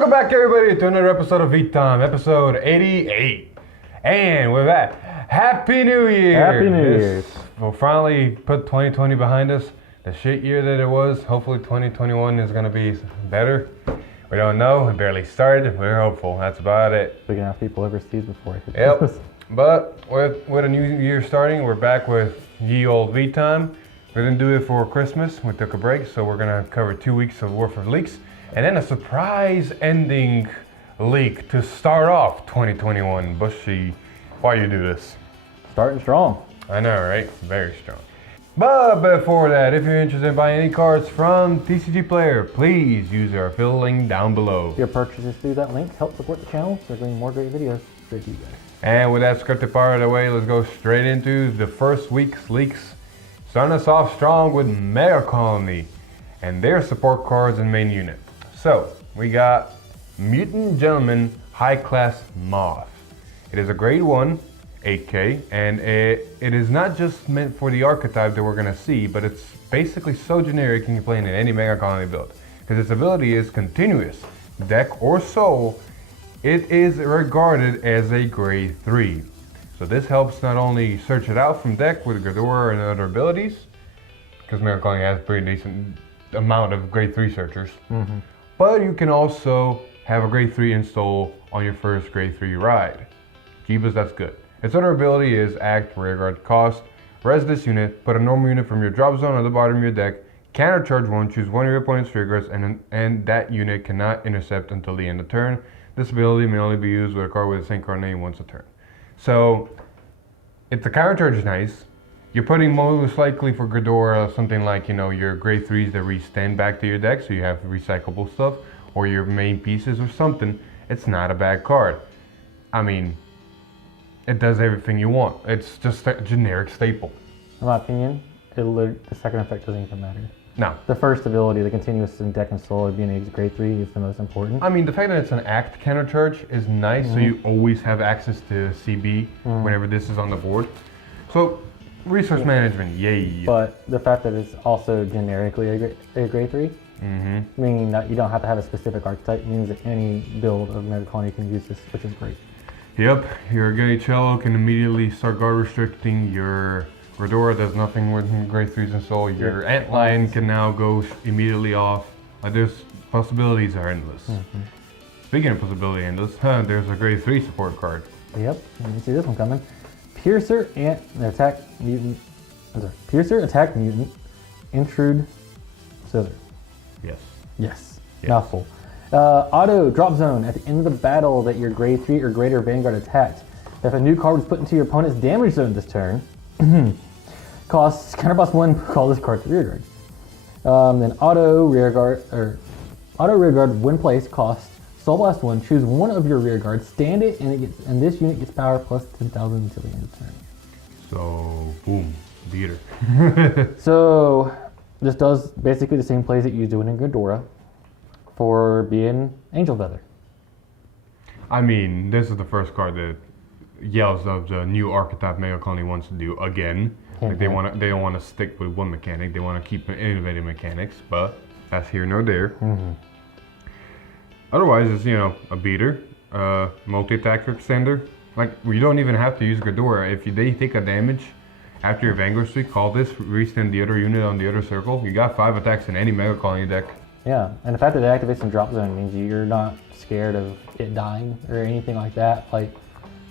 Welcome back, everybody, to another episode of V-Time, episode 88. And with that, Happy New Year! Happy New Year! We'll finally put 2020 behind us. The shit year that it was. Hopefully 2021 is going to be better. We don't know. It barely started. We're hopeful. That's about it. We can have people overseas before it hits. Yep. But with a new year starting, we're back with ye old V-Time. We didn't do it for Christmas. We took a break, so we're going to cover 2 weeks of worth of leaks. And then a surprise ending leak to start off 2021. Bushy, why you do this? Starting strong. I know, right? Very strong. But before that, if you're interested in buying any cards from TCGplayer, please use our affiliate link down below. Your purchases through that link help support the channel, so we're bringing more great videos straight to you guys. And with that scripted part of the way, let's go straight into the first week's leaks. Starting us off strong with Mega Colony and their support cards and main unit. So, we got Mutant Gentleman High Class Moth. It is a grade 1, 8K, and it is not just meant for the archetype that we're going to see, but it's basically so generic you can play it in any Mega Colony build. Because its ability is continuous, deck or soul, it is regarded as a grade 3. So this helps not only search it out from deck with Ghidorah and other abilities, because Mega Colony has a pretty decent amount of grade 3 searchers, but you can also have a grade 3 install on your first grade 3 ride. Jeebus, that's good. Its other ability is Act, Rearguard, Cost. Res this unit, put a normal unit from your drop zone on the bottom of your deck, countercharge one, choose one of your opponent's triggers, and that unit cannot intercept until the end of turn. This ability may only be used with a card with the same card name once a turn. So, if the countercharge is nice, you're putting most likely for Ghidorah something like, your grade 3s that re-stand back to your deck, so you have recyclable stuff, or your main pieces or something. It's not a bad card. I mean, it does everything you want. It's just a generic staple. In my opinion, the second effect doesn't even matter. No. The first ability, the continuous in deck and soul being a grade 3 is the most important. I mean, the fact that it's an Act countercharge is nice, so you always have access to CB whenever this is on the board. So, resource management, yay. But the fact that it's also generically a grade 3, meaning that you don't have to have a specific archetype, means that any build of Mega Colony can use this, which is great. Yep, your Gay Cello can immediately start guard restricting. Your Ghidorah does nothing with grade 3s and soul. Your Antlion can now go immediately off. There's possibilities are endless. Speaking of possibility endless, there's a grade 3 support card. Yep, you see this one coming. Piercer and attack mutant. Piercer, attack mutant, intrude, scissor. Yes. Mouthful. Auto drop zone at the end of the battle that your grade 3 or greater Vanguard attacked. If a new card was put into your opponent's damage zone this turn, costs counterblast 1, call this card to rearguard. Then auto rearguard when placed costs Soul Blast 1, choose one of your rear guards, stand it, and this unit gets power plus 10,000 until the end of the turn. So, boom, beater. So, this does basically the same plays that you do in Ghidorah for being Angel Feather. I mean, this is the first card that yells of the new archetype Mega Colony wants to do again. Like they don't want to stick with one mechanic. They want to keep innovative mechanics, but that's here nor there. Otherwise, it's, a beater, multi-attacker extender. Like, you don't even have to use Ghidorah. If they take a damage after your Vanguard streak, call this, re-stand the other unit on the other circle. You got 5 attacks in any Mega Colony deck. Yeah, and the fact that it activates in drop zone means you're not scared of it dying or anything like that. Like,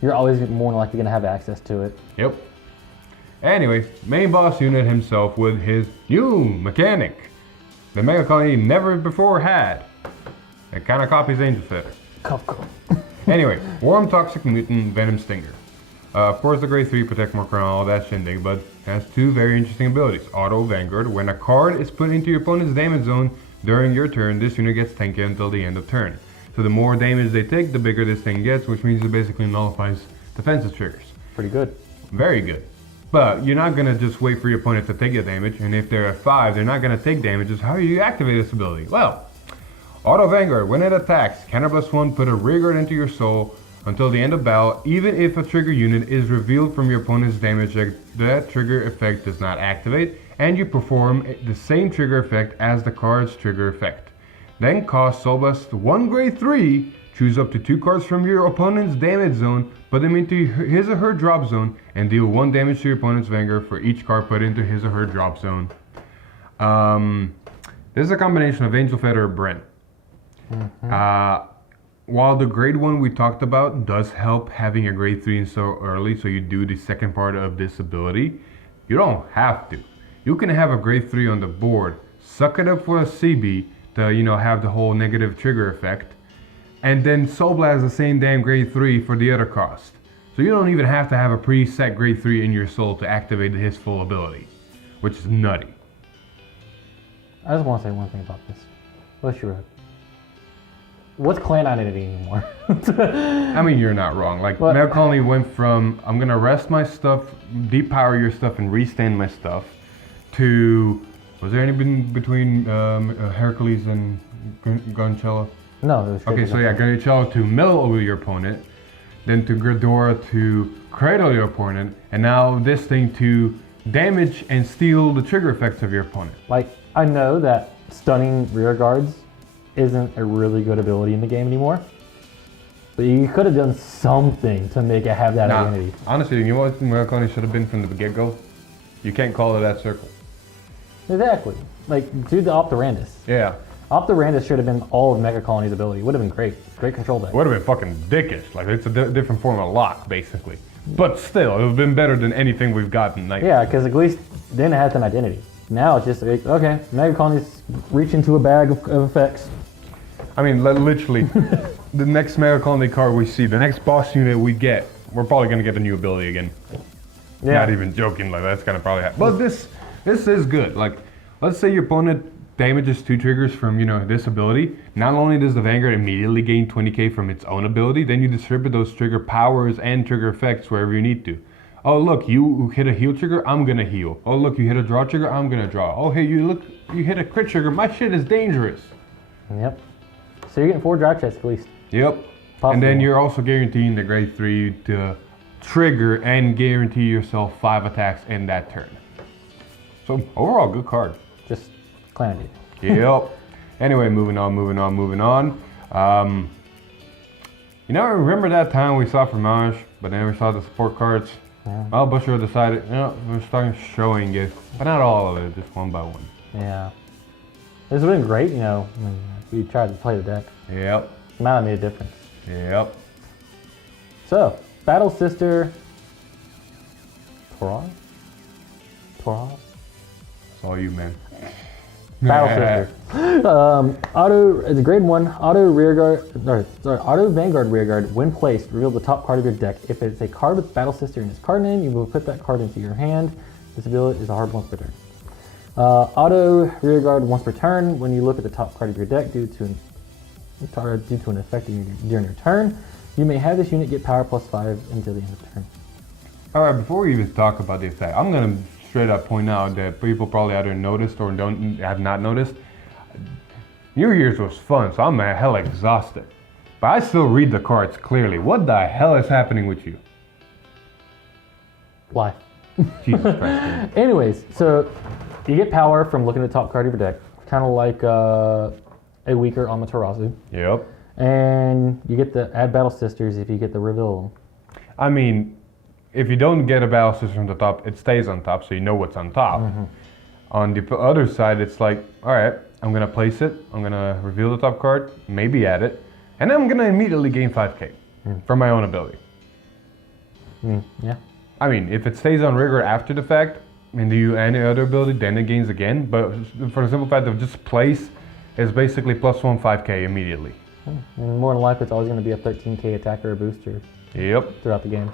you're always more likely going to have access to it. Yep. Anyway, main boss unit himself with his new mechanic. The Mega Colony never before had. It kind of copies Angel Feather. Anyway, Warm Toxic Mutant Venom Stinger. Of course, the grade 3 protect marker and all that shindig, but has 2 very interesting abilities. Auto Vanguard. When a card is put into your opponent's damage zone during your turn, this unit gets tanky until the end of turn. So the more damage they take, the bigger this thing gets, which means it basically nullifies defensive triggers. Pretty good. Very good. But you're not going to just wait for your opponent to take the damage, and if they're at 5, they're not going to take damages. How do you activate this ability? Well, Auto Vanguard, when it attacks, counterblast 1, put a rearguard into your soul until the end of battle, even if a trigger unit is revealed from your opponent's damage deck, that trigger effect does not activate, and you perform the same trigger effect as the card's trigger effect. Then cost Soul Blast 1 grade 3. Choose up to 2 cards from your opponent's damage zone, put them into his or her drop zone, and deal 1 damage to your opponent's Vanguard for each card put into his or her drop zone. This is a combination of Angel Feather or Brent. While the grade 1 we talked about does help having a grade 3 in so early, so you do the second part of this ability, you don't have to. You can have a grade 3 on the board, suck it up for a CB to, have the whole negative trigger effect, and then Soul Blast the same damn grade 3 for the other cost. So you don't even have to have a preset grade 3 in your soul to activate his full ability, which is nutty. I just want to say one thing about this. What's Shirayuki? What's clan identity anymore? I mean, you're not wrong. Like, Mega Colony went from, I'm going to rest my stuff, depower your stuff, and restand my stuff, to, was there anything between Hercules and Gonchella? No, it was okay, so yeah, Gonchella to mill over your opponent, then to Gridora to cradle your opponent, and now this thing to damage and steal the trigger effects of your opponent. Like, I know that stunning rear guards isn't a really good ability in the game anymore, but you could have done something to make it have that identity. Honestly, you know what Mega Colony should have been from the get-go? You can't call it that circle. Exactly. Like, do the Optorandus. Yeah. Optorandus should have been all of Mega Colony's ability. Would have been great. Great control deck. Would have been fucking dickish. Like, it's a different form of lock, basically. But still, it would have been better than anything we've gotten. Yeah, because at least then it has an identity. Now it's just, okay, Mega Colony's reach into a bag of effects. I mean, literally, the next Mega Colony card we see, the next boss unit we get, we're probably going to get a new ability again. Yeah. Not even joking, like, that's going to probably happen. But this is good. Like, let's say your opponent damages 2 triggers from, this ability. Not only does the Vanguard immediately gain 20k from its own ability, then you distribute those trigger powers and trigger effects wherever you need to. Oh, look, you hit a heal trigger, I'm gonna heal. Oh, look, you hit a draw trigger, I'm gonna draw. Oh, hey, you hit a crit trigger, my shit is dangerous. Yep. So you're getting 4 drive checks at least. Yep. Possible. And then you're also guaranteeing the grade 3 to trigger and guarantee yourself 5 attacks in that turn. So overall, good card. Just clan it. Yep. Anyway, moving on. Remember that time we saw Fromage, but then we saw the support cards? Yeah. Well, Busher decided, we're starting showing it, but not all of it, just one by one. Yeah. This would have been great, when we tried to play the deck. Yep. Might have made a difference. Yep. So, Battle Sister, Torah? It's all you, man. Battle Sister. It's a grade 1, auto Vanguard rearguard. When placed, reveal the top card of your deck. If it's a card with Battle Sister in its card name, you will put that card into your hand. This ability is a hard once per turn. Auto rearguard once per turn. When you look at the top card of your deck due to an effect during your turn, you may have this unit get power +5 until the end of the turn. All right, before we even talk about the effect, I'm gonna straight up point out that people probably either noticed or have not noticed. New Year's was fun, so I'm hell exhausted. But I still read the cards clearly. What the hell is happening with you? Life. Jesus Christ. Man. Anyways, so you get power from looking at the top card of your deck, kind of like a weaker Amaterasu. Yep. And you get the add Battle Sisters if you get the reveal. I mean, if you don't get a Battle Sister from the top, it stays on top, so you know what's on top. Mm-hmm. On the other side, it's like, all right, I'm going to place it, I'm going to reveal the top card, maybe add it, and then I'm going to immediately gain 5k from my own ability. Yeah. I mean, if it stays on rigor after the fact, and you add any other ability, then it gains again, but for the simple fact of just place, it's basically +1 5k immediately. And more than likely, it's always going to be a 13k attacker or booster. Yep. Throughout the game.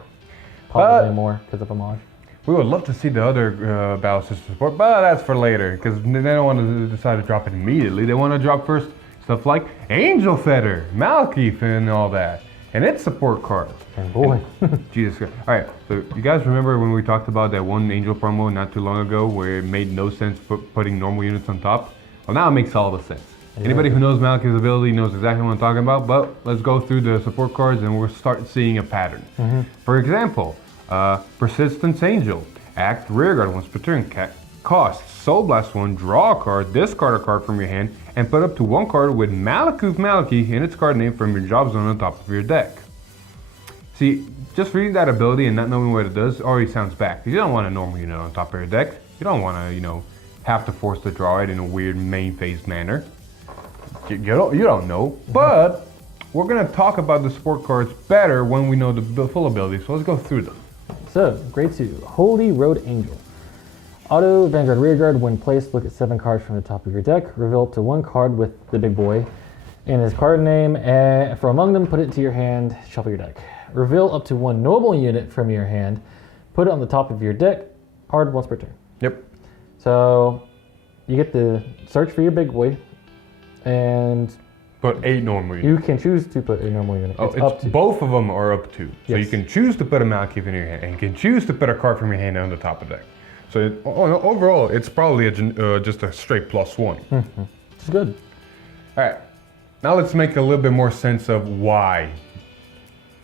Probably more because of Homage. We would love to see the other Battle Sister support, but that's for later, because they don't want to decide to drop it immediately. They want to drop first stuff like Angel Feather, Malkeith, and all that. And its support cards. And boy. Jesus Christ. Alright, so you guys remember when we talked about that one Angel promo not too long ago where it made no sense putting normal units on top? Well, now it makes all the sense. Yeah. Anybody who knows Malkeith's ability knows exactly what I'm talking about, but let's go through the support cards and we'll start seeing a pattern. For example, Persistence Angel. Act rearguard once per turn. Cost Soul Blast 1, draw a card, discard a card from your hand, and put up to one card with Malakuf in its card name from your drop zone on top of your deck. See, just reading that ability and not knowing what it does already sounds bad. You don't want a normal unit on top of your deck. You don't want to, have to force to draw it in a weird main phase manner. You don't know, but we're going to talk about the support cards better when we know the full abilities, so let's go through them. So, grade 2, Holy Road Angel. Auto Vanguard Rearguard, when placed, look at 7 cards from the top of your deck. Reveal up to 1 card with the big boy and his card name. From among them, put it into your hand, shuffle your deck. Reveal up to 1 normal unit from your hand. Put it on the top of your deck, card once per turn. Yep. So, you get to search for your big boy, and put 8 normal units. You can choose to put a normal unit. It's up to. Both of them are up to. So yes. You can choose to put a Malakif in your hand, and you can choose to put a card from your hand on the top of the deck. So overall, it's probably just a straight +1. Mm-hmm. It's good. All right, now let's make a little bit more sense of why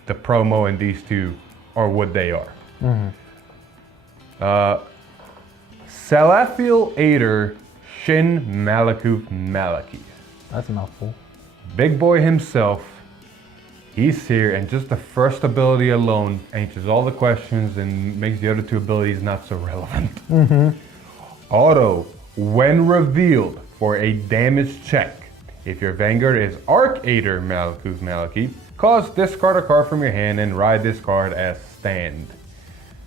the promo and these two are what they are. Mm-hmm. Salafil Aider Shin Malakuf Malaki. That's a mouthful. Big boy himself. He's here, and just the first ability alone answers all the questions and makes the other 2 abilities not so relevant. Mm-hmm. Auto, when revealed for a damage check, if your Vanguard is Arc-Aider Malakuf Malaki, discard a card from your hand and ride this card as stand.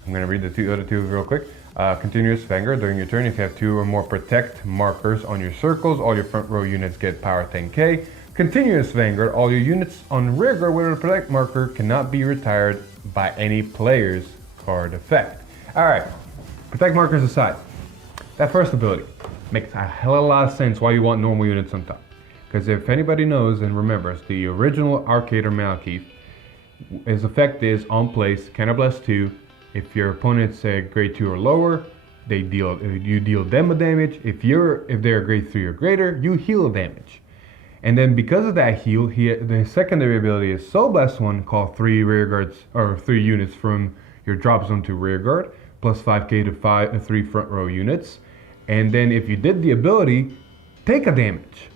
I'm going to read the other two real quick. Continuous Vanguard, during your turn, if you have 2 or more protect markers on your circles, all your front row units get power 10k. Continuous Vanguard, all your units on rearguard with a protect marker cannot be retired by any player's card effect. Alright, protect markers aside, that first ability makes a hell of a lot of sense why you want normal units on top. Because if anybody knows and remembers, the original Arc-Aider Malakif, his effect is on place, counterblast 2. If your opponent's grade 2 or lower, you deal them a damage. If they're grade 3 or greater, you heal damage. And then because of that heal, the secondary ability is Soul Blast 1, call 3 rearguards or 3 units from your drop zone to rearguard, plus 5k to 3 front row units. And then if you did the ability, take a damage.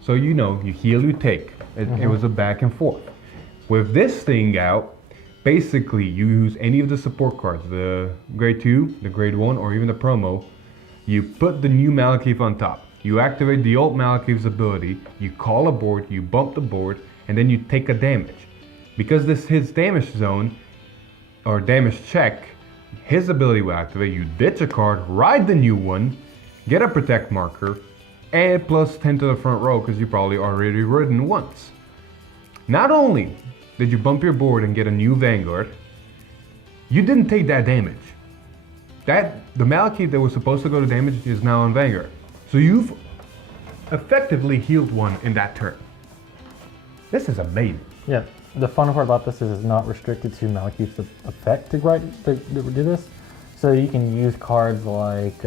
So you heal, you take. It was a back and forth. With this thing out, basically you use any of the support cards, the grade 2, the grade 1, or even the promo. You put the new Malakif on top. You activate the old Malakif's ability, you call a board, you bump the board, and then you take a damage. Because this hits damage zone, or damage check, his ability will activate, you ditch a card, ride the new one, get a protect marker, and plus 10 to the front row because you probably already ridden once. Not only did you bump your board and get a new Vanguard, you didn't take that damage. The Malakif that was supposed to go to damage is now on Vanguard. So you've effectively healed one in that turn. This is amazing. Yeah, the fun part about this is it's not restricted to Malakif's effect to do this. So you can use cards like...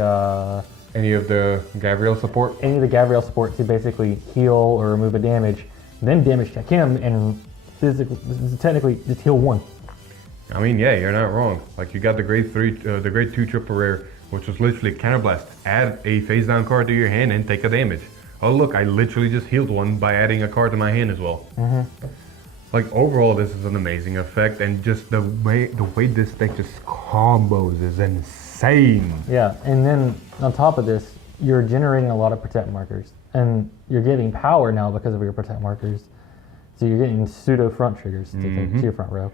any of the Gabriel support? Any of the Gabriel support to basically heal or remove a damage, then damage check him and technically just heal 1. I mean, yeah, you're not wrong. Like you got the grade 2 triple rare, which was literally counterblast. Add a face down card to your hand and take a damage. Oh look, I literally just healed one by adding a card to my hand as well. Like overall, this is an amazing effect, and just the way this deck just combos is insane. Yeah, and then on top of this, you're generating a lot of protect markers, and you're getting power now because of your protect markers. So you're getting pseudo front triggers to take to your front row,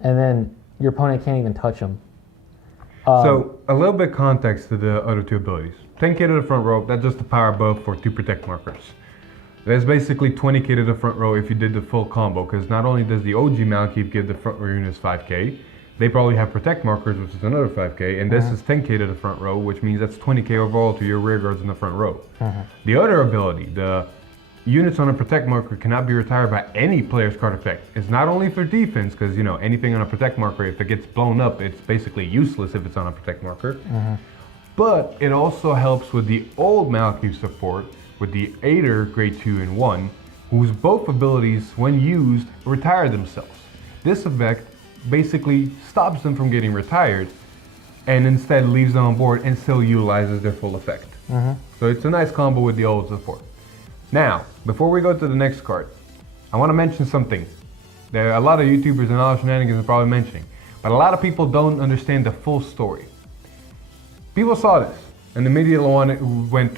and then your opponent can't even touch them. So a little bit context to the other 2 abilities. 10k to the front row, that's just the power buff for 2 protect markers. That's basically 20k to the front row if you did the full combo, because not only does the OG Malakif give the front row units 5k, they probably have protect markers, which is another 5k, and this is 10k to the front row, which means that's 20k overall to your rear guards in the front row. The other ability, the units on a protect marker cannot be retired by any player's card effect. It's not only for defense, because anything on a protect marker, if it gets blown up, it's basically useless if it's on a protect marker. But it also helps with the old Malakif support, with the Aider grade 2 and 1, whose both abilities, when used, retire themselves. This effect basically stops them from getting retired, and instead leaves them on board and still utilizes their full effect. So it's a nice combo with the old support. Now, before we go to the next card, I want to mention something that a lot of YouTubers and all shenanigans are probably mentioning, but a lot of people don't understand the full story. People saw this and immediately went,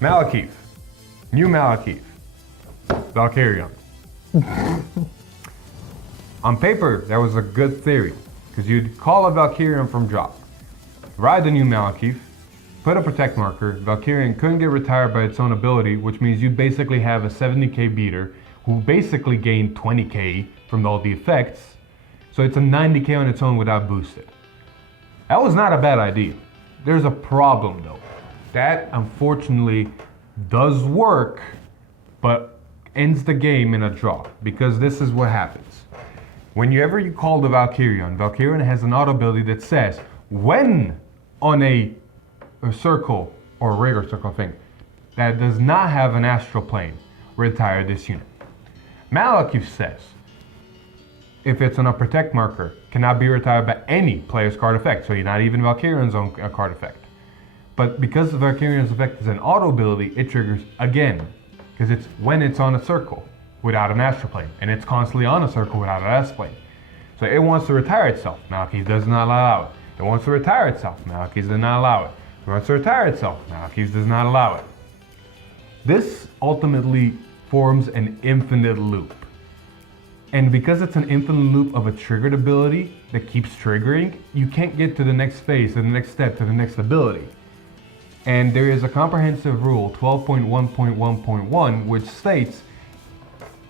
Malekith, new Malekith, Valkyrion. On paper, that was a good theory, because you'd call a Valkyrion from drop, ride the new Malekith, put a protect marker. Valkyrion couldn't get retired by its own ability, which means you basically have a 70k beater who basically gained 20k from all the effects, so it's a 90k on its own without boosted. That was not a bad idea. There's a problem though. That unfortunately does work, but ends the game in a draw, because this is what happens. Whenever you call the Valkyrion, Valkyrion has an auto ability that says, when on a circle or a regular circle thing that does not have an astral plane, retire this unit. Malekith says, if it's on a protect marker, cannot be retired by any player's card effect, so you're not even Valkyrion's own card effect. But because the Valkyrion's effect is an auto ability, it triggers again, because it's when it's on a circle without an astral plane, and it's constantly on a circle without an astral plane. So it wants to retire itself. Malekith does not allow it. It wants to retire itself. Malekith does not allow it. It wants to retire itself. Malekith does not allow it. This ultimately forms an infinite loop. And because it's an infinite loop of a triggered ability that keeps triggering, you can't get to the next phase, to the next step, to the next ability. And there is a comprehensive rule, 12.1.1.1, which states,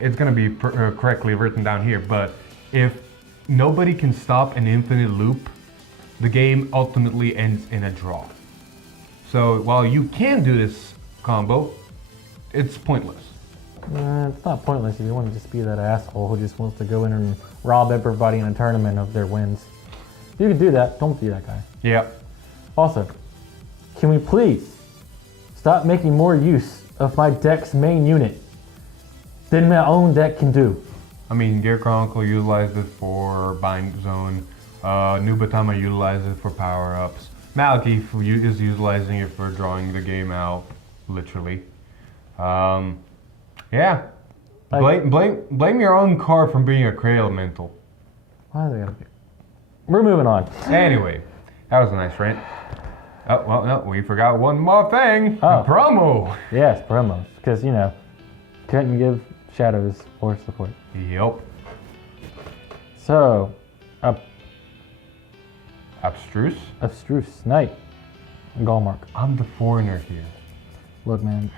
it's going to be correctly written down here, but if nobody can stop an infinite loop, the game ultimately ends in a draw. So while you can do this combo, it's pointless. It's not pointless if you want to just be that asshole who just wants to go in and rob everybody in a tournament of their wins. If you can do that, don't be that guy. Yep. Also, can we please stop making more use of my deck's main unit than my own deck can do? I mean, Gear Chronicle utilized it for Bind Zone. Nubatama utilized it for power-ups. Malekith is utilizing it for drawing the game out, literally. Yeah. Blame your own card from being a Cray Elemental. Why are they gotta be? We're moving on. Anyway, that was a nice rant. Oh, well, no, we forgot one more thing. Oh. Promo. Yes, promos. Because, you know, couldn't give Shadows more support. Yep. So, Abstruse Knight. Gallmark. I'm the foreigner here. Look, man.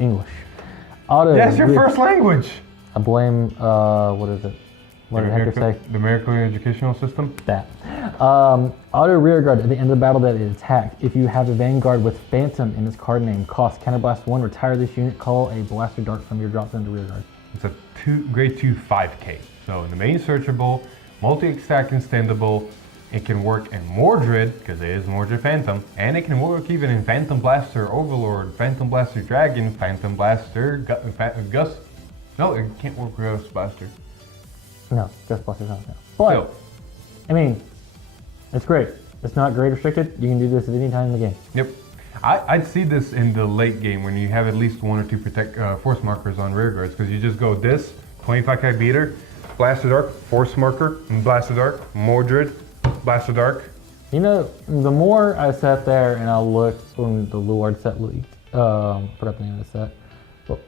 English. That's your first language. I blame, what is it? What did Hector say? The American educational system? That. Auto rearguard at the end of the battle that it attacked. If you have a Vanguard with Phantom in its card name, cost Counterblast 1, retire this unit, call a Blaster Dart from your drop zone to rearguard. It's a grade 2 5k. So in the main searchable, multi-stack extendable, it can work in Mordred, because it is Mordred Phantom, and it can work even in Phantom Blaster Overlord, Phantom Blaster Dragon, Phantom Blaster Gus. No, it can't work with Ghost Blaster. No, Ghost Blaster's not. But, Still. I mean, it's great. It's not grade restricted. You can do this at any time in the game. Yep. I'd see this in the late game when you have at least 1 or 2 force markers on rear guards, because you just go this, 25k beater, Blaster Dark, force marker, Blaster Dark, Mordred, Blaster Dark. You know, the more I sat there and I looked when the Luard set leaked, forgot the name of the set, but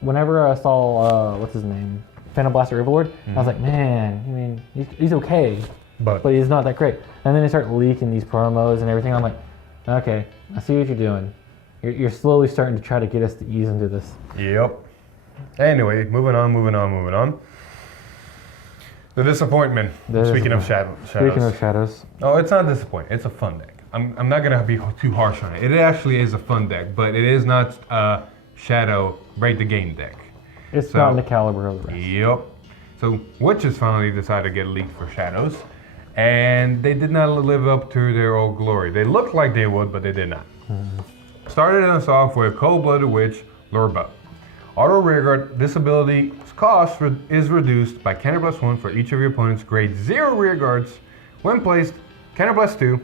whenever I saw, what's his name? Phantom Blaster Overlord, I was like, man, I mean, he's okay, but he's not that great. And then they start leaking these promos and everything. I'm like, okay, I see what you're doing. You're slowly starting to try to get us to ease into this. Yep. Anyway, moving on. The disappointment. Speaking of shadows. Speaking of shadows. Oh, it's not disappointing. It's a fun deck. I'm not gonna be too harsh on it. It actually is a fun deck, but it is not a shadow break the game deck. It's not in the caliber of the rest. Yep. So Witches finally decided to get leaked for shadows, and they did not live up to their old glory. They looked like they would, but they did not. Started us off with Cold-Blooded Witch, Lurba. Auto rearguard, this ability's cost is reduced by Counterblast 1 for each of your opponent's grade 0 rearguards when placed Counterblast 2.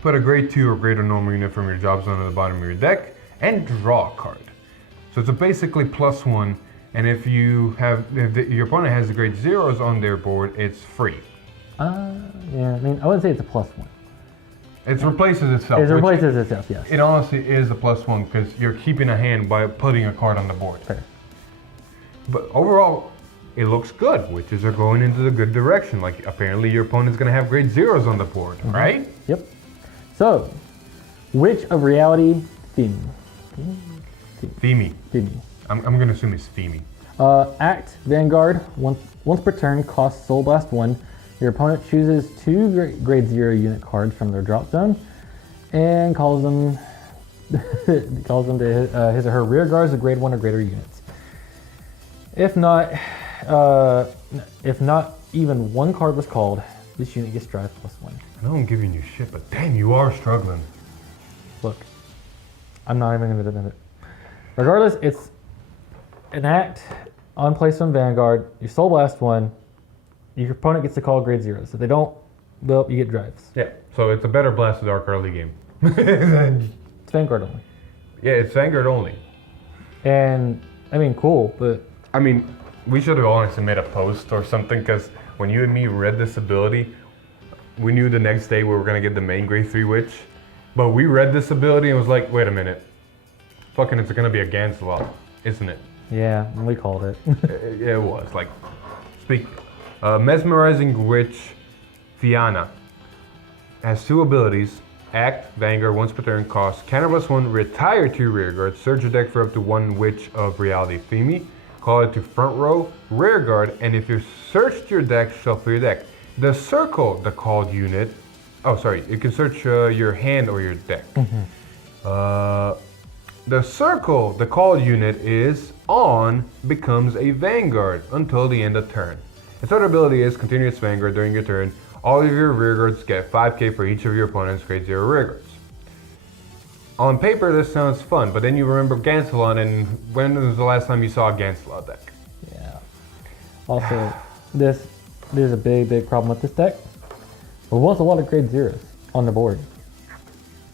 Put a grade 2 or greater normal unit from your drop zone at the bottom of your deck and draw a card. So it's a basically +1, and if your opponent has the grade 0s on their board, it's free. Yeah, I mean, I wouldn't say it's a +1. It replaces itself. It replaces itself, yes. It honestly is a +1 because you're keeping a hand by putting a card on the board. Fair. But overall, it looks good. Witches are going into the good direction. Like, apparently your opponent's going to have grade 0s on the board, right? Yep. So, Witch of Reality theme. Themey. Theme. I'm going to assume it's Themey. Act Vanguard. Once per turn, costs Soul Blast 1. Your opponent chooses 2 grade 0 unit cards from their drop zone and calls them to his or her rear guards of grade 1 or greater units. If not even one card was called, this unit gets drive +1. I know I'm giving you shit, but damn, you are struggling. Look, I'm not even going to defend it. Regardless, it's an act on place from Vanguard. You Soul Blast 1. Your opponent gets to call grade 0s. If they don't, well, you get drives. Yeah, so it's a better Blast of the Dark early game. It's Vanguard only. Yeah, it's Vanguard only. And, I mean, cool, but... I mean, we should have honestly made a post or something, because when you and me read this ability, we knew the next day we were going to get the main grade 3 Witch. But we read this ability and was like, wait a minute. Fucking, it's going to be a Ganslot, isn't it? Yeah, we called it. It was. Like, Mesmerizing Witch Fianna has 2 abilities. Act, Vanguard, once per turn, cost Counterblast 1, retire 2 rear guards, search your deck for up to 1 Witch of Reality Themey, call it to front row, rear guard, and if you searched your deck, shuffle your deck. The circle the called unit, you can search your hand or your deck. The circle the called unit is on becomes a Vanguard until the end of turn. Its other ability is continue its Vanguard during your turn. All of your rear guards get 5k for each of your opponent's grade 0 rear guards. On paper, this sounds fun, but then you remember Ganslot, and when was the last time you saw a Ganslot deck? Yeah. Also, there's a big problem with this deck. It wants a lot of grade 0s on the board.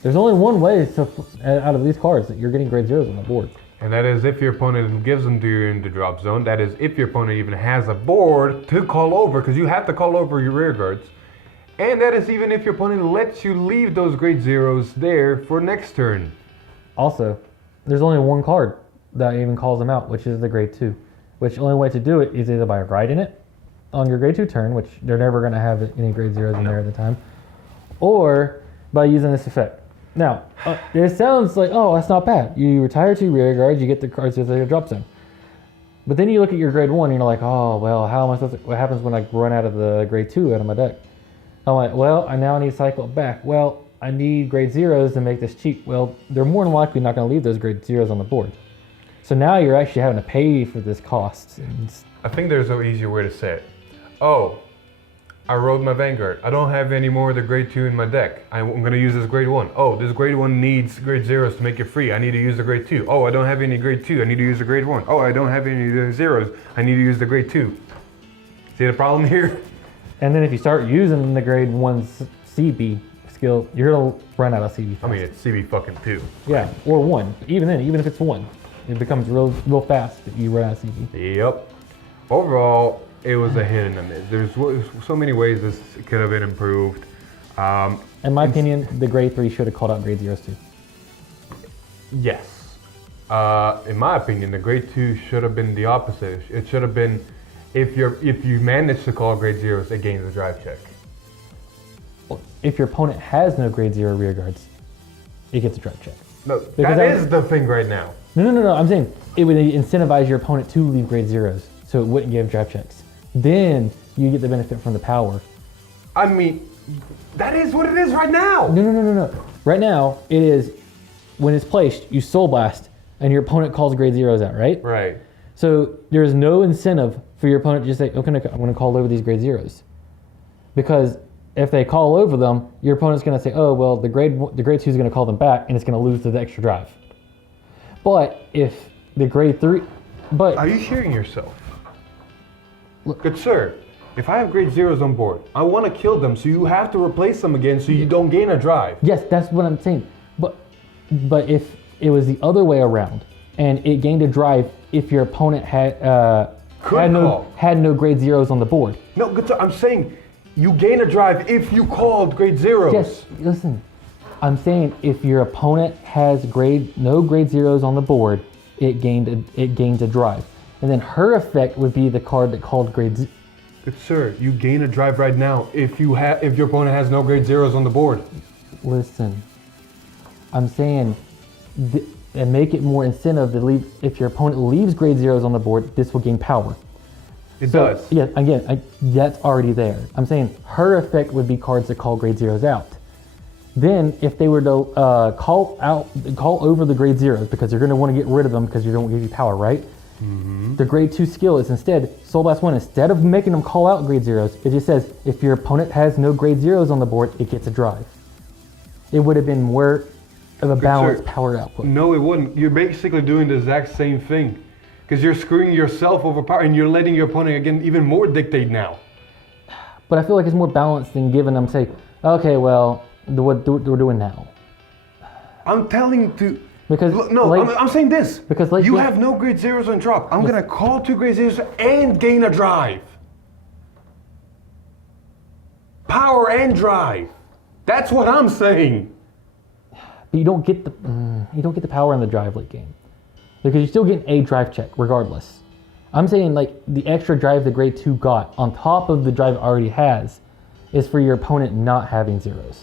There's only one way out of these cards that you're getting grade 0s on the board. And that is if your opponent gives them to you in the drop zone. That is if your opponent even has a board to call over, because you have to call over your rear guards. And that is even if your opponent lets you leave those grade 0s there for next turn. Also, there's only one card that even calls them out, which is the grade 2. Which the only way to do it is either by writing it on your grade 2 turn, which they're never going to have any grade 0s in there at the time, or by using this effect. Now, it sounds like, oh, that's not bad. You retire 2 rear guards, you get the cards as a drop zone. But then you look at your grade 1 and you're like, oh, well, how am I supposed to, what happens when I run out of the grade 2 out of my deck? I'm like, well, I now need to cycle it back. Well, I need grade 0s to make this cheap. Well, they're more than likely not going to leave those grade 0s on the board. So now you're actually having to pay for this cost. I think there's no easier way to say it. Oh, I rolled my Vanguard. I don't have any more of the grade 2 in my deck. I'm going to use this grade 1. Oh, this grade 1 needs grade 0s to make it free. I need to use the grade 2. Oh, I don't have any grade 2. I need to use the grade 1. Oh, I don't have any of the 0s. I need to use the grade 2. See the problem here? And then if you start using the grade 1 CB skill, you're going to run out of CB fast. I mean, it's CB fucking 2. Yeah, or 1. Even then, even if it's 1, it becomes real fast if you run out of CB. Yep. Overall, it was a hit and a miss. There's so many ways this could have been improved. In my opinion, the grade 3 should have called out grade 0s too. Yes. In my opinion, the grade 2 should have been the opposite. It should have been, if you manage to call grade 0s, it gains a drive check. Well, if your opponent has no grade 0 rear guards, it gets a drive check. No, that is the thing right now. No. I'm saying it would incentivize your opponent to leave grade 0s, so it wouldn't give drive checks. Then you get the benefit from the power. I mean, that is what it is right now. No. Right now, it is, when it's placed, you Soul Blast, and your opponent calls grade 0s out, right? Right. So there's no incentive for your opponent to just say, okay, I'm going to call over these grade 0s. Because if they call over them, your opponent's going to say, oh, well, the grade 2 is going to call them back, and it's going to lose to the extra drive. But if the grade 3... Are you hearing yourself? Look, good sir, If I have grade zeros on board, I want to kill them, so you have to replace them again so you don't gain a drive. Yes, that's what I'm saying. But if it was the other way around, and it gained a drive if your opponent had no grade zeros on the board. No, I'm saying you gain a drive if you called grade zeros. Yes, listen. I'm saying if your opponent has no grade zeros on the board, it gains a drive. And then her effect would be the card that called grade zeros. Good sir, you gain a drive right now if your opponent has no grade zeros on the board. Listen, I'm saying, and make it more incentive to leave. If your opponent leaves grade zeros on the board, this will gain power. It does. Yeah, again, that's already there. I'm saying her effect would be cards that call grade zeros out. Then, if they were to call over the grade zeros, because you're going to want to get rid of them because you don't give you power, right? Mm-hmm. The grade 2 skill is instead, Soul Blast 1, instead of making them call out grade zeros, it just says, if your opponent has no grade zeros on the board, it gets a drive. It would have been more of a balanced power output. No, it wouldn't. You're basically doing the exact same thing. Because you're screwing yourself over power and you're letting your opponent again even more dictate now. But I feel like it's more balanced than giving them, say, okay, well, what we're doing now. I'm telling to... Because I'm saying this. Because you have no grade zeros on drop. I'm going to call 2 grade zeros and gain a drive. Power and drive. That's what I'm saying. But you don't get the power in the drive late game. Because you're still getting a drive check regardless. I'm saying like the extra drive the grade 2 got on top of the drive it already has is for your opponent not having zeros.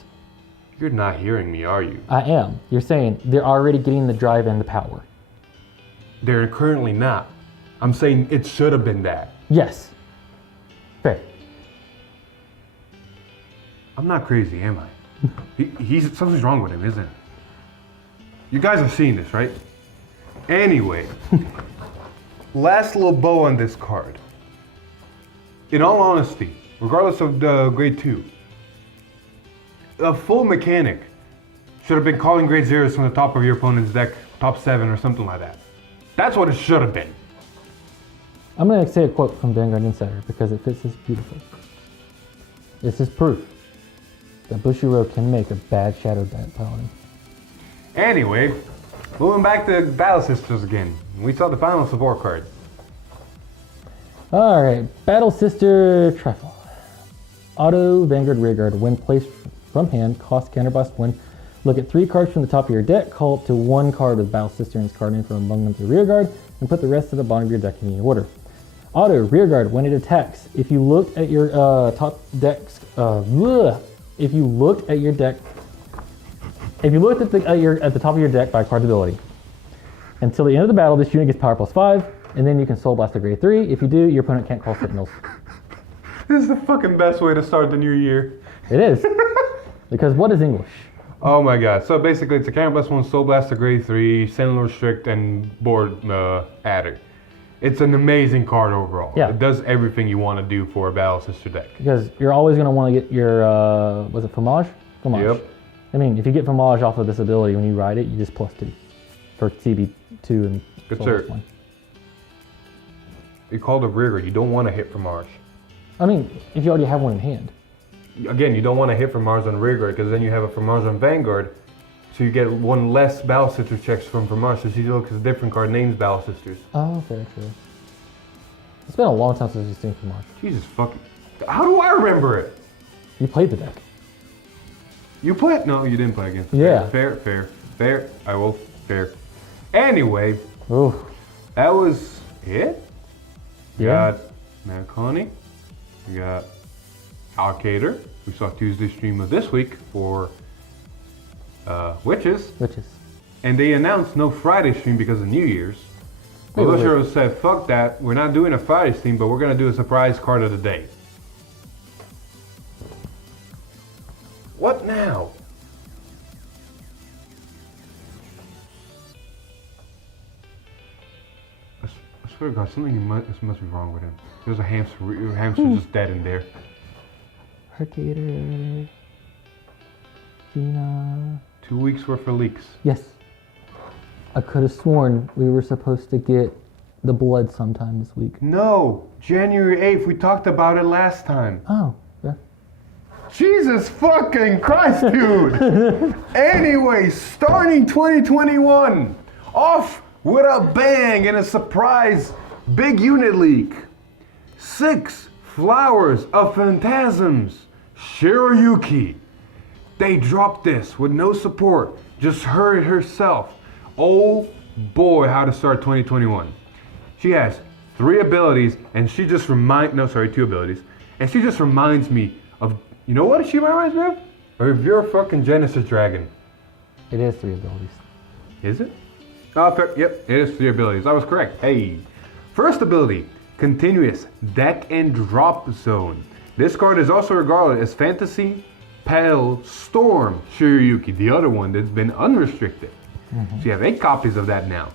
You're not hearing me, are you? I am. You're saying they're already getting the drive and the power. They're currently not. I'm saying it should have been that. Yes. Fair. I'm not crazy, am I? He's something's wrong with him, isn't it? You guys are seeing this, right? Anyway, last little bow on this card. In all honesty, regardless of the grade 2, a full mechanic should have been calling grade zeros from the top of your opponent's deck, top 7 or something like that. That's what it should have been. I'm going to say a quote from Vanguard Insider because it fits this beautifully. This is proof that Bushiroad can make a bad Shadow Paladin. Anyway, moving back to Battle Sisters again. We saw the final support card. Alright, Battle Sister Trifle. Auto Vanguard Rearguard. When placed from hand, cost counterblast 1. Look at 3 cards from the top of your deck, call up to 1 card with Battle Sister and its card name from among them to the rearguard, and put the rest to the bottom of your deck in any order. Auto Rearguard, when it attacks, if you looked at your top decks, if you looked at your deck, if you looked at the top of your deck by card ability, until the end of the battle, this unit gets power +5, and then you can Soul Blast a grade 3. If you do, your opponent can't call Sentinels. This is the fucking best way to start the new year. It is. Because what is English? Oh my god. So basically it's a counter +1, Soul Blast a grade 3, Sentinel Restrict, and board adder. It's an amazing card overall. Yeah. It does everything you want to do for a Battle Sister deck. Because you're always going to want to get your, was it Fromage? Fromage. Yep. I mean, if you get Fromage off of this ability, when you ride it, you just +2 for CB2 and Good Soul sir. Blast 1. You called a rearguard. You don't want to hit from Mars. I mean, if you already have one in hand. Again, you don't want to hit from Mars on rearguard because then you have a from Mars on Vanguard. So you get 1 less Battle Sister checks from Mars. So you look at a different card names Battle Sisters. Oh, okay, sure. It's been a long time since we've seen Fromage. Jesus fucking. How do I remember it? You played the deck. You played? No, you didn't play against. Yeah. Fair. I will. Fair. Anyway, Ooh. that was it. We Yeah. got Manaconi. We got Alcator. We saw Tuesday stream of this week for Witches. Witches. And they announced no Friday stream because of New Year's. Wait. Bushiro said, fuck that. We're not doing a Friday stream, but we're going to do a surprise card of the day. What now? I swear to God, something must be wrong with him. There's a hamster just dead in there. Hercator. Gina. 2 weeks worth of leaks. Yes. I could have sworn we were supposed to get the blood sometime this week. No, January 8th. We talked about it last time. Oh. Yeah. Jesus fucking Christ, dude. Anyway, starting 2021 off with a bang and a surprise big unit leak. 6 Flowers of Phantasms, Shirayuki. They dropped this with no support, just her herself. Oh boy, how to start 2021. She has 3 abilities and she just 2 abilities. And she just reminds me of, you know what she reminds me of? Of your fucking Genesis Dragon. It is 3 abilities. Is it? Oh, yep, it is 3 abilities. I was correct. Hey. First ability, Continuous Deck and Drop Zone. This card is also regarded as Fantasy Pale Storm Shirayuki, the other one that's been unrestricted. So you have 8 copies of that now.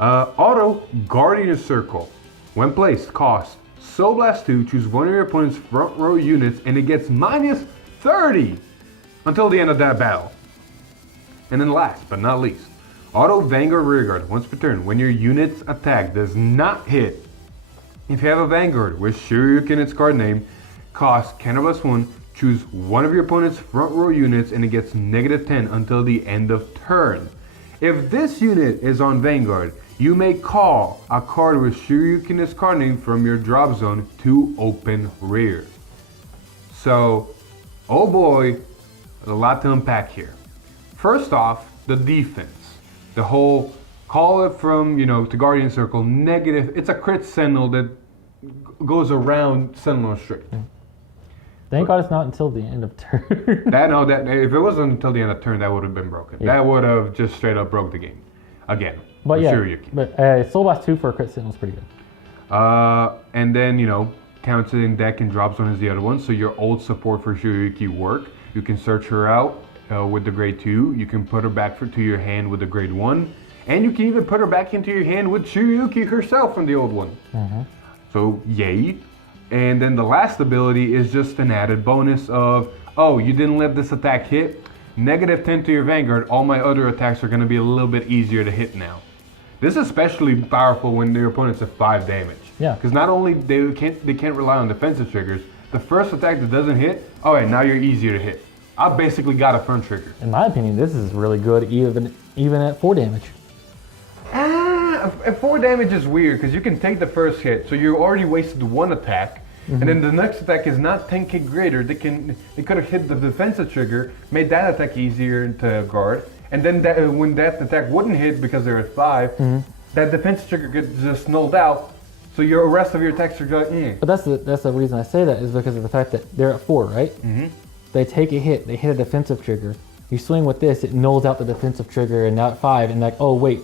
Auto Guardian Circle. When placed, cost Soul Blast 2, choose one of your opponent's front row units, and it gets minus 30 until the end of that battle. And then last but not least, Auto Vanguard Rearguard. Once per turn, when your unit's attack does not hit, if you have a Vanguard with Shirayuki in its card name, cost +1, choose one of your opponent's front row units, and it gets -10 until the end of turn. If this unit is on Vanguard, you may call a card with Shirayuki in its card name from your drop zone to open rear. So, oh boy, a lot to unpack here. First off, the defense. The whole call it from, to Guardian Circle, negative. It's a crit Sentinel that goes around Sentinel strict. Thank God it's not until the end of turn. That if it wasn't until the end of turn, that would have been broken. Yeah. That would have just straight up broke the game. Again. But yeah, Shirayuki. but Soul Blast 2 for a crit Sentinel is pretty good. And then, counts it in deck and drop zone is the other one. So your old support for Shirayuki work. You can search her out with the grade 2. You can put her back to your hand with the grade 1. And you can even put her back into your hand with Shirayuki herself from the old one. So, yay. And then the last ability is just an added bonus of, oh, you didn't let this attack hit? -10 to your Vanguard, all my other attacks are going to be a little bit easier to hit now. This is especially powerful when your opponents have 5 damage. Yeah. Because not only they can't rely on defensive triggers, the first attack that doesn't hit, all right, now you're easier to hit. I basically got a front trigger. In my opinion, this is really good even at 4 damage. At 4 damage is weird because you can take the first hit, so you already wasted 1 attack, and then the next attack is not 10k greater. They could have hit the defensive trigger, made that attack easier to guard, and then when that attack wouldn't hit because they're at 5, that defensive trigger gets just nulled out, so your rest of your attacks are going. But that's the reason I say that is because of the fact that they're at 4, right? They take a hit, they hit a defensive trigger. You swing with this, it nulls out the defensive trigger, and now at 5, and oh wait,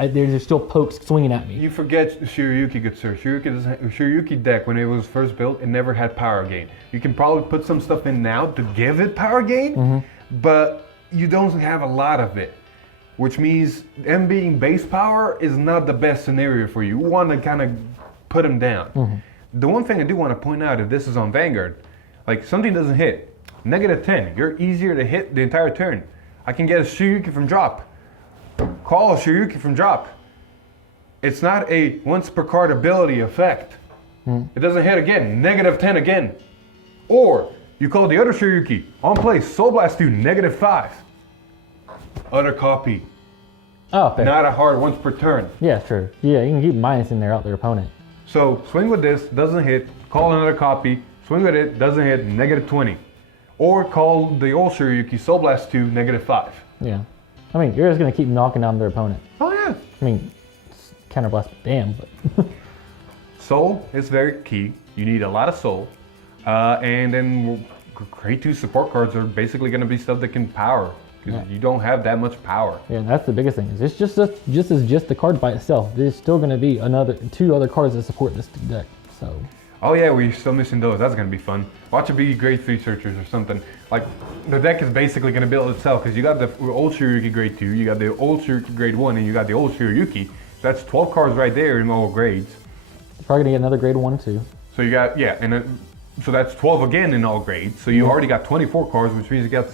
there's still pokes swinging at me. You forget Shirayuki, good sir. Shirayuki deck, when it was first built, it never had power gain. You can probably put some stuff in now to give it power gain, but you don't have a lot of it, which means them being base power is not the best scenario for you. You want to kind of put them down. The one thing I do want to point out, if this is on Vanguard, like something doesn't hit, -10, you're easier to hit the entire turn. I can get a Shirayuki from drop. Call a Shirayuki from drop. It's not a once per card ability effect. It doesn't hit again, -10 again. Or you call the other Shirayuki, on play, Soul Blast 2, -5. Other copy. Oh, fair. Not a hard once per turn. Yeah, sure. Yeah, you can keep minusing there out their opponent. So swing with this, doesn't hit, call another copy, swing with it, doesn't hit, -20. Or call the old Shirayuki, Soul Blast 2, -5. Yeah. I mean, you're just going to keep knocking down their opponent. Oh yeah. I mean, counter blast, damn, but... Soul is very key. You need a lot of soul. And then grade 2 support cards are basically going to be stuff that can power. Because you don't have that much power. Yeah, and that's the biggest thing. It's just the card by itself. There's still going to be 2 other cards that support this deck. So... Oh yeah, we're still missing those. That's gonna be fun. Watch it be grade 3 searchers or something. Like, the deck is basically gonna build itself because you got the old Shirayuki grade 2, you got the old Shirayuki grade 1, and you got the old Shirayuki. That's 12 cards right there in all grades. You're probably gonna get another grade 1 too. So you got, so that's 12 again in all grades. So you already got 24 cards, which means you got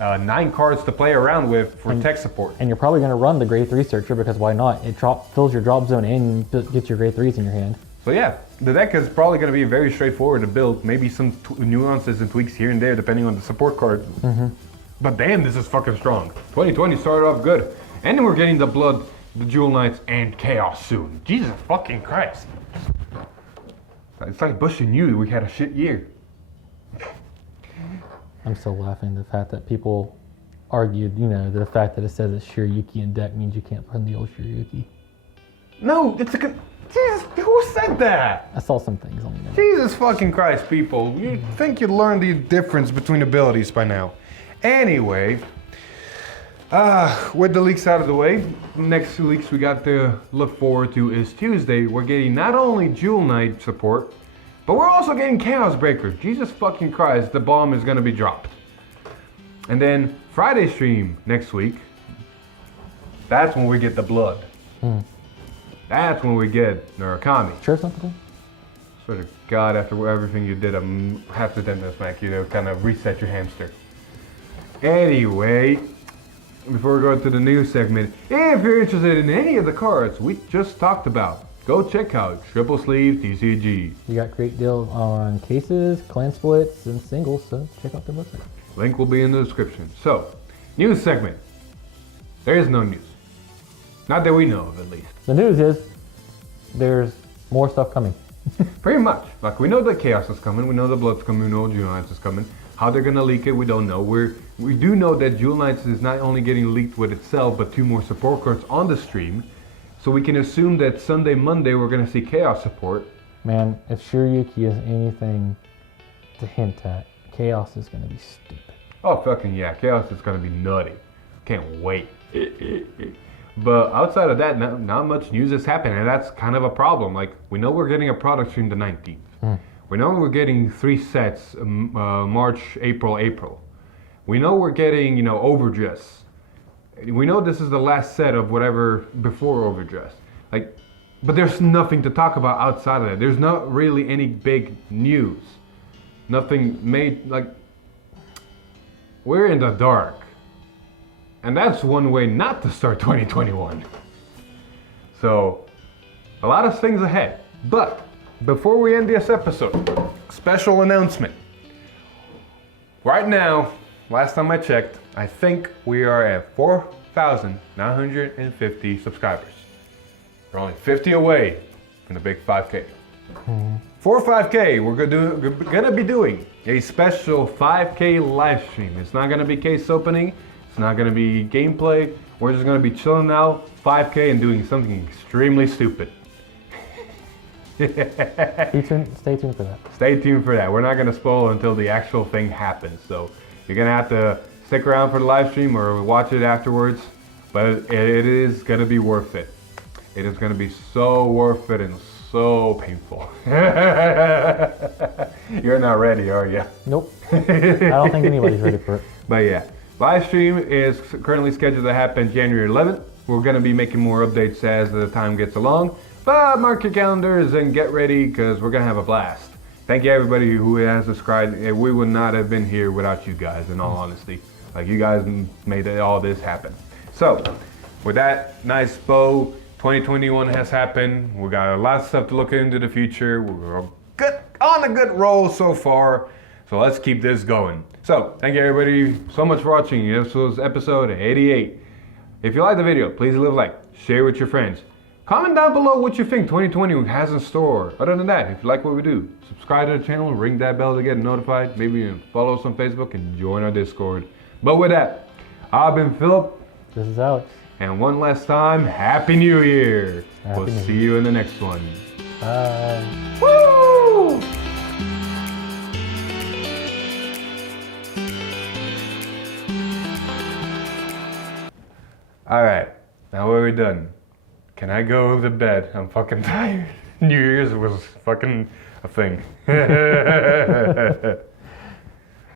9 cards to play around with for tech support. And you're probably going to run the grade 3 searcher because why not? It fills your drop zone and gets your grade 3s in your hand. So yeah, the deck is probably going to be very straightforward to build. Maybe some nuances and tweaks here and there depending on the support card. But damn, this is fucking strong. 2020 started off good. And then we're getting the Blood, the Jewel Knights, and Chaos soon. Jesus fucking Christ. It's like Bush and you, we had a shit year. I'm still laughing at the fact that people argued, the fact that it says it's Shirayuki in deck means you can't run the old Shirayuki. No, it's Jesus, who said that? I saw some things on there. Jesus fucking Christ, people. You'd think you'd learn the difference between abilities by now. Anyway, with the leaks out of the way, next 2 leaks we got to look forward to is Tuesday. We're getting not only Jewel Knight support, but we're also getting Chaos Breaker. Jesus fucking Christ, the bomb is gonna be dropped. And then Friday stream next week, that's when we get the Blood. That's when we get Murakami. Sure something? Swear to God, after everything you did, I'm half the dentist smack you to kind of reset your hamster. Anyway, before we go into the news segment, if you're interested in any of the cards we just talked about, go check out Triple Sleeve TCG. You got great deals on cases, clan splits, and singles, so check out their website. Link will be in the description. So, news segment. There is no news. Not that we know of, at least. The news is there's more stuff coming. Pretty much. Like, we know that Chaos is coming, we know the Blood's coming, we know Jewel Knights is coming. How they're gonna leak it, we don't know. We do know that Jewel Knights is not only getting leaked with itself, but 2 more support cards on the stream. So we can assume that Sunday, Monday, we're gonna see Chaos support. Man, if Shirayuki is anything to hint at, Chaos is gonna be stupid. Oh, fucking yeah. Chaos is gonna be nutty. Can't wait. But outside of that, not much news has happened, and that's kind of a problem. Like, we know we're getting a product stream the 19th. We know we're getting 3 sets, March, April. We know we're getting, Overdress. We know this is the last set of whatever before Overdress. Like, but there's nothing to talk about outside of that. There's not really any big news. Nothing made, like, we're in the dark. And that's one way not to start 2021. So, a lot of things ahead. But, before we end this episode, special announcement. Right now, last time I checked, I think we are at 4,950 subscribers. We're only 50 away from the big 5K. For 5K, we're gonna be doing a special 5K live stream. It's not gonna be case opening. It's not gonna be gameplay. We're just gonna be chilling out 5K and doing something extremely stupid. Stay tuned for that. Stay tuned for that. We're not gonna spoil until the actual thing happens. So you're gonna have to stick around for the live stream or watch it afterwards. But it is gonna be worth it. It is gonna be so worth it and so painful. You're not ready, are you? Nope. I don't think anybody's ready for it. But yeah, live stream is currently scheduled to happen January 11th. We're going to be making more updates as the time gets along. But mark your calendars and get ready because we're going to have a blast. Thank you everybody who has subscribed. We would not have been here without you guys, in all honesty. Like, you guys made all this happen. So, with that nice bow, 2021 has happened. We got a lot of stuff to look into the future. We're good, on a good roll so far. So let's keep this going. So thank you everybody so much for watching. This was episode 88. If you liked the video, please leave a like, share with your friends. Comment down below what you think 2020 has in store. Other than that, if you like what we do, subscribe to the channel, ring that bell to get notified. Maybe follow us on Facebook and join our Discord. But with that, I've been Philip. This is Alex. And one last time, Happy New Year. We'll see you in the next one. Bye. Woo! All right, now we're done. Can I go to bed? I'm fucking tired. New Year's was fucking a thing.